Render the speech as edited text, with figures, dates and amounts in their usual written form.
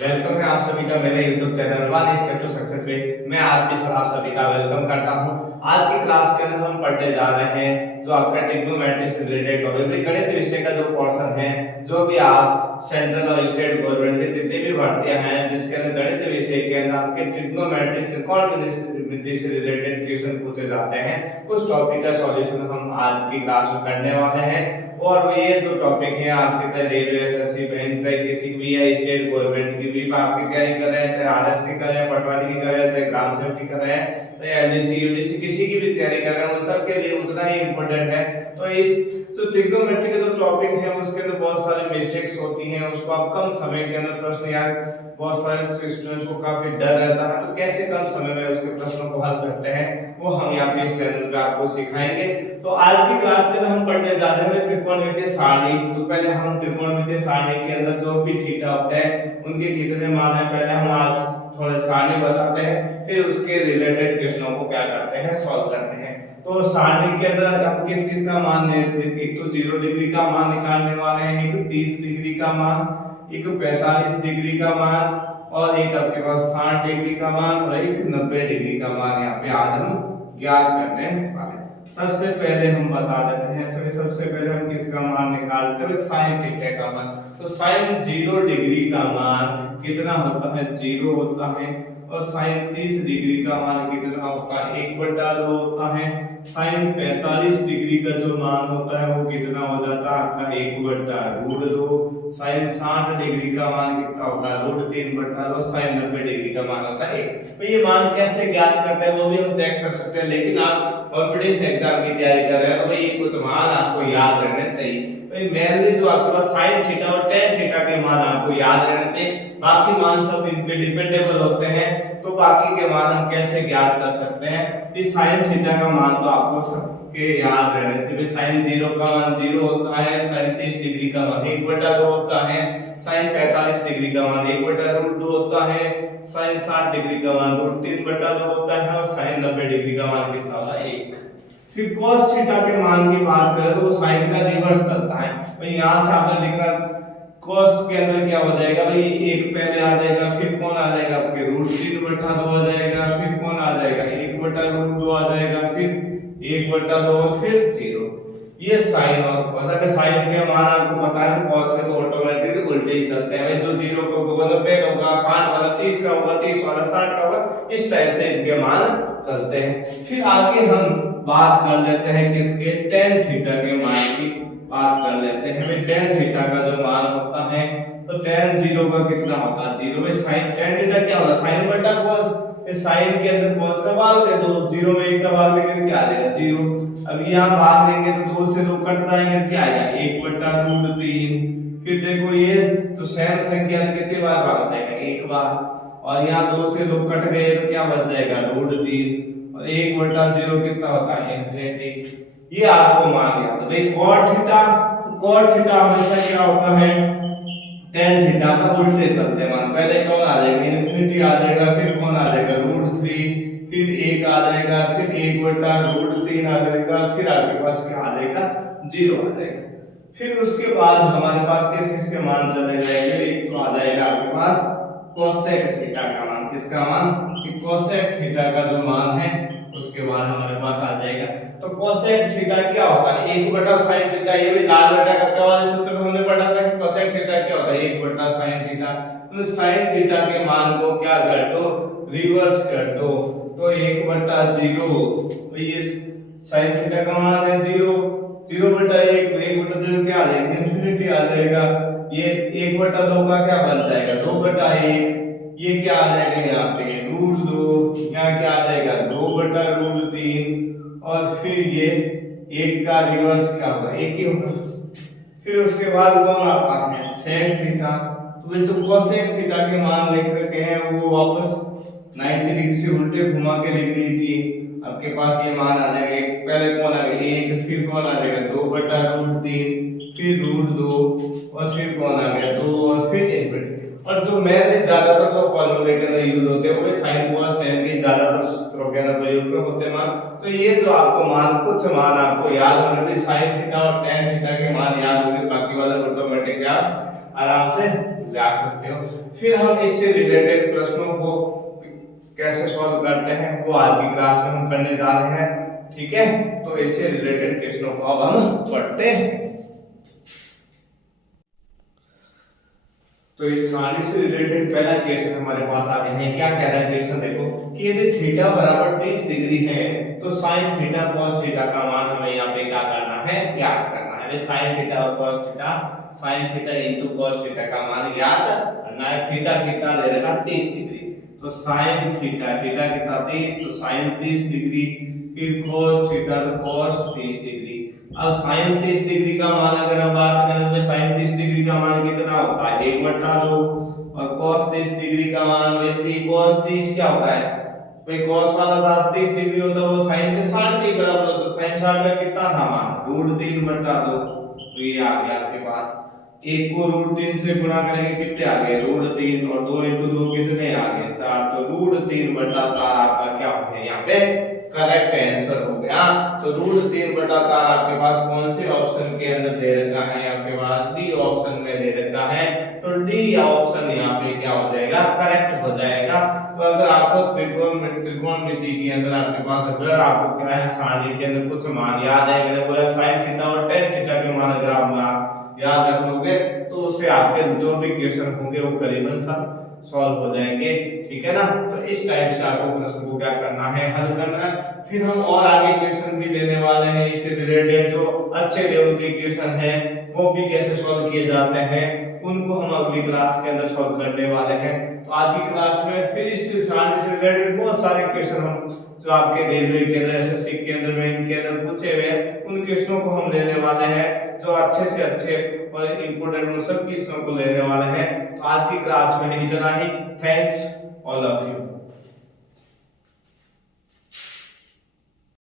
Welcome है आप सभी का मेरे YouTube channel one step to success में। मैं आज भी सर आप सभी का वेलकम करता हूं। आज की क्लास के अंदर हम पढ़ने जा रहे हैं जो आपका ट्रिग्नोमेट्री से रिलेटेड टॉपिक गणित विषय का जो पोर्शन है, जो भी आप सेंट्रल और स्टेट गवर्नमेंट के जितने भी भर्तियां हैं जिसके अंदर गणित विषय के अंदर आपके ट्रिग्नोमेट्री त्रिकोणमिति से रिलेटेड क्वेश्चन पूछे जाते हैं, उस टॉपिक का सॉल्यूशन हम आज की क्लास में करने वाले हैं। और ये जो टॉपिक है आपके चाहे रेलवे एसएससी बैंक चाहे किसी भी या स्टेट गवर्नमेंट की भी आपकी तैयारी कर रहे हैं, चाहे आरएस की कर रहे हैं, पटवारी की कर रहे हैं, चाहे ग्राम सेवक की कर रहे हैं, चाहे एलडीसी यूडीसी किसी की भी तैयारी कर रहे हैं, उन सब के लिए उतना ही इंपॉर्टेंट है। तो इस जो ट्रिग्नोमेट्री का जो टॉपिक है उसके अंदर बहुत सारी मिस्टेक्स होती हैं, उसको आप कम समय के अंदर प्रश्न यार बहुत सारे स्टूडेंट्स को काफी डर रहता है, तो कैसे कम समय में उसके प्रश्नों को हल करते हैं वो हम यहाँ पे इस चैनल पे आपको सिखाएंगे। तो आज की क्लास में हम पढ़ने जा रहे हैं त्रिकोणमितीय सारणी। तो पहले हम त्रिकोणमितीय सारणी के अंदर जो भी थीटा होते हैं उनके कितने मान है पहले हम आज थोड़ा सारणी बताते हैं, फिर उसके रिलेटेड क्वेश्चनों को क्या करते हैं सॉल्व करते हैं। तो सारणी के अंदर हम किस किस का मान है, एक तो 0 डिग्री का मान निकालने वाले हैं, एक 30 डिग्री का मान, एक 45 डिग्री का मान और एक आपके पास 60 डिग्री का मान और एक 90 डिग्री का मान यहाँ पे आज हम ज्ञात करने वाले हैं। सबसे पहले हम बता देते हैं, सबसे पहले हम किसका मान निकालते हैं, sin थीटा का मान। तो sin 0 डिग्री का मान कितना होता है, 0 होता है। और sin 30 डिग्री का मान कितना होता है, 1/2 होता है। sin 45 डिग्री का जो मान होता है वो कितना हो जाता है आपका 1/√2। sin 60 डिग्री का मान कितना होता है √3/2। sin 90 डिग्री का मान होता है 1। तो ये मान कैसे ज्ञात करते हैं वो भी हम चेक कर सकते हैं, लेकिन आप कॉम्पिटिशन एग्जाम की तैयारी कर रहे हैं तो भाई ये कुछ मान आपको याद रहने चाहिए। भाई मेनली जो आपके पास sin थीटा और tan थीटा के मान आपको याद रहने चाहिए, बाकी मान सब इन पे डिपेंडेबल होते हैं। तो बाकी के मान हम कैसे ज्ञात कर सकते हैं, इस sin थीटा का मान तो आपको सबके याद रहने चाहिए। sin 0 का मान 0 होता है, sin 30 डिग्री का मान 1/2 होता है, sin 45 डिग्री का मान 1/√2 होता है, sin 60 डिग्री का मान √3/2 होता है और sin 90 डिग्री का मान कितना होता है 1। फिर cos थीटा के मान की बात करें तो sin का रिवर्स चलता है। भाई यहां से आपने लिखा cos के अंदर क्या हो जाएगा, भाई 1 पहले आ जाएगा, फिर कौन आ जाएगा आपके √3/2 आ जाएगा, फिर कौन आ जाएगा 1/√2 आ जाएगा, फिर 1/2 और फिर 0। ये sin और cos, अगर sin के मान आपको पता है cos के तो ऑटोमेटिकली उल्टे ही चलते हैं। भाई जो 0 को 90 का होगा, 60 वाला 30 का होगा, 30 वाला 60 का होगा, इस टाइप से इनके मान चलते हैं। फिर आगे हम बात कर लेते हैं किसके, tan थीटा के मान की बात कर लेते हैं। भाई tan थीटा का जो मान होता है तो tan 0 का कितना होता है 0। भाई sin tan थीटा क्या होगा sin बटा cos, इस sin के अंदर cos का भाग दे दो, 0 में 1 का भाग देंगे तो क्या आ जाएगा 0। अब यहां भाग देंगे तो 2 से 2 कट जाएंगे, क्या आएगा 1/√3। फिर देखो ये तो सेम संख्या कितने बार भाग जाएगा 1 बार, और यहाँ 2 से 2 कट गए तो क्या बच जाएगा √3 और 1/0 कितना होता है इनफिनिटी। ये आपको मान याद है। भाई cot थीटा, तो cot थीटा हमेशा क्या होता है tan थीटा का उल्टे चलते हैं मान। पहले कौन आ जाएगा इनफिनिटी आ जाएगा, फिर कौन आ जाएगा √3, फिर 1 आ जाएगा, फिर 1/√3 आ जाएगा, फिर आपके पास क्या आ जाएगा 0 आ जाएगा। फिर उसके बाद हमारे पास किस किस के मान चले जाएंगे, एक तो आ जाएगा आपके पास cosec थीटा का मान। किसका मान, कि cosec थीटा का जो मान है उसके बाद हमारे पास आ जाएगा। तो cosec थीटा क्या होता है 1/sin थीटा। ये भी लाल बटा का वाले सूत्र में हमने पढ़ा था कि cosec थीटा क्या होता है 1/sin थीटा। तो sin थीटा के मान को क्या कर दो, रिवर्स कर दो, तो 1/0। तो ये sin थीटा का मान है 0, 0/1, 1/0 क्या आ जाएगा इनफिनिटी आ जाएगा। ये 1/2 का क्या बन जाएगा 2/1, ये क्या आ जाएगा यहाँ पे √2, यहाँ क्या आ जाएगा 2/√3 और फिर ये 1 का रिवर्स क्या होगा 1 ही होगा। फिर उसके बाद कौन आता है sec थीटा। तो ये जो cosec थीटा के मान लिख रखे हैं वो वापस 90 डिग्री से उल्टे घुमा के लिख दीजिए। आपके पास ये मान आ जाएगा, पहले कौन आ गया 1, फिर कौन आ जाएगा 2/√3, फिर √2 और फिर कौन आ गया 2 और फिर 1। और जो मैंने ज्यादातर जो फॉर्मूले के अंदर यूज होते हैं वो sin cos tan के ज्यादातर सूत्रों के अंदर प्रयोग होते हैं मान। तो ये जो आपको मान कुछ मान आपको याद होंगे, sin थीटा और tan थीटा के मान याद होंगे, बाकी वाला ऑटोमेटिक आप आराम से ला सकते हो। फिर हम इससे रिलेटेड प्रश्नों को कैसे सॉल्व करते हैं वो आज की क्लास में हम करने जा रहे हैं, ठीक है। तो इससे रिलेटेड क्वेश्चनों को अब हम पढ़ते हैं। तो इस सारणी से रिलेटेड पहला क्वेश्चन हमारे पास आ गया है। क्या कह रहा है क्वेश्चन, देखो कि यदि थीटा बराबर 30 डिग्री है तो sin थीटा cos थीटा का मान हमें यहाँ पे क्या करना है, ज्ञात करना है। sin थीटा और cos theta, sin theta into cos theta का मान ज्ञात करना है। थीटा कितना ले रखा 30 डिग्री, तो sin थीटा, थीटा कितना 30, तो sin 30 डिग्री, फिर cos थीटा तो cos 30 डिग्री। अब sin 30 डिग्री का मान अगर हम बात करें तो sin 30 डिग्री का मान कितना होता है 1/2, और cos 30 डिग्री का मान cos 30 क्या होता है भाई, cos वाला 30 डिग्री होता है वो sin के 60 के बराबर होता है। तो sin 60 का कितना था मान √3/2, तो ये आ गया आपके पास। एक को √3 से गुणा करेंगे कितने आ गए √3, और 2 × 2 कितने आ गए 4, तो √3/4 आपका क्या हो गया यहाँ पे करेक्ट आंसर हो गया। तो √3/4 आपके पास कौन से ऑप्शन के अंदर दे रखा है, आपके पास डी ऑप्शन में दे रखा है, तो डी ऑप्शन यहाँ पे क्या हो जाएगा, करेक्ट हो जाएगा। तो अगर आपको त्रिकोणमिति के अंदर आपके पास अगर आपको क्या है सारणी के अंदर कुछ मान याद है, मैंने बोला sin थीटा और tan थीटा के मान अगर आप याद रख लोगे तो उससे आपके जो भी क्वेश्चन होंगे वो करीबन सब सॉल्व हो जाएंगे, ठीक है ना। तो इस टाइप से आपको प्रश्न को क्या करना है, हल करना है। फिर हम और आगे क्वेश्चन भी लेने वाले हैं इससे रिलेटेड, जो अच्छे लेवल के क्वेश्चन हैं वो भी कैसे सॉल्व किए जाते हैं उनको हम अगली क्लास के अंदर सॉल्व करने वाले हैं। तो आज की क्लास में फिर इस सारणी से रिलेटेड बहुत सारे क्वेश्चन हम जो आपके रेलवे के अंदर, एसएससी के अंदर, बैंक के अंदर पूछे हुए हैं उन क्वेश्चनों को हम लेने वाले हैं, जो अच्छे से अच्छे और इंपोर्टेंट उन सब क्वेश्चनों को लेने वाले हैं। तो आज की क्लास में इतना ही। Thanks all of you.